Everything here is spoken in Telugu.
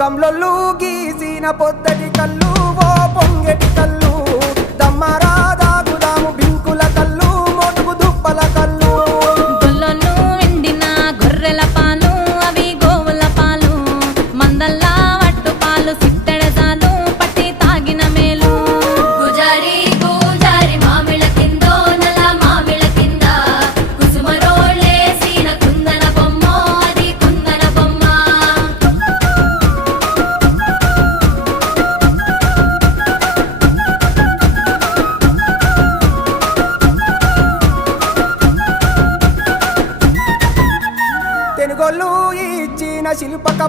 గమ్లొల్లు గీసిన పొద్దటి కళ్ళు ఓ పొంగటి కళ్ళు దమ్మరా దాగుదాము బింకుల కళ్ళు మోటుకు దుప్పల కళ్ళు గొల్లలు ఎండిన గొర్రెల పాలు అవి గోవుల పాలు మందల్లా వట్టు పాలు సిట్టెడజాలు పట్టి తాగిన మేలు గుజారి గుజారి మామిళ్ళ కిందో నల్ల మామిళ్ళ కింద కుసుమరోళ్ళేసిన కుందన బొమ్మ అది కుందన బొమ్మ తెనుగొల్లు ఇచ్చిన శిల్పక